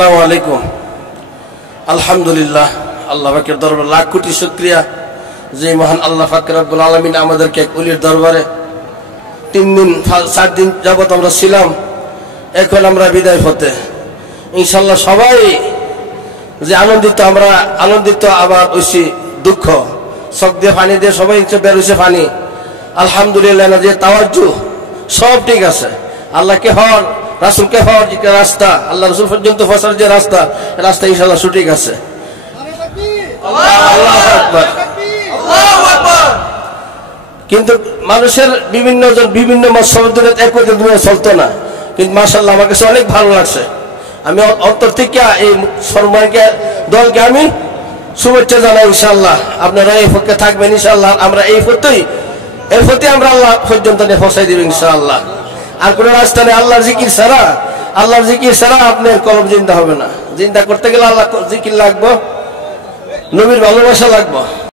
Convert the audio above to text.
আসসালামু আলাইকুম। আলহামদুলিল্লাহ, আল্লাহ পাকের দরবারে লাখ কোটি শুকরিয়া যে মহান আল্লাহ পাক রব্বুল আলামিন আমাদেরকে এক ওলির দরবারে 3 দিন 4 দিন যাবত আমরা ছিলাম। এখন আমরা বিদায় হতে ইনশাআল্লাহ সবাই যে আনন্দিত, আমরা আনন্দিত আবার ওইসি দুঃখ চোখ দিয়ে পানি দিয়ে সবাই বের হয়েছে পানি। আলহামদুলিল্লাহ, না যে তাওয়াজ্জু সব ঠিক আছে। আল্লাহকে হওয়ার, রাসূলকে হওয়ার যে রাস্তা, আল্লাহ রাসূল পর্যন্ত পৌঁছার যে রাস্তা, রাস্তা ইনশাআল্লাহ সঠিক আছে। আল্লাহু আকবার, আল্লাহু আকবার। কিন্তু মানুষের বিভিন্ন জন বিভিন্ন মতসবের একই চলতো না, কিন্তু মাশাআল্লাহ আমার কাছে অনেক ভালো লাগছে। আমি অন্তর থেকে এই সম্মানকে দলকে আমি শুভেচ্ছা জানাই। ইনশাআল্লাহ আপনারা এই পক্ষে থাকবেন ইনশাআল্লাহ। আমরা এই প্রতি আমরা আল্লাহ পর্যন্ত পৌঁছাই দিব ইনশাআল্লাহ। আর কোন রাস্তা নেই আল্লাহর জিকির ছাড়া। আল্লাহর জিকির ছাড়া আপনার কলম জিন্দা হবে না। জিন্দা করতে গেলে আল্লাহ জিকির লাগবো, নবীর ভালোবাসা লাগবো।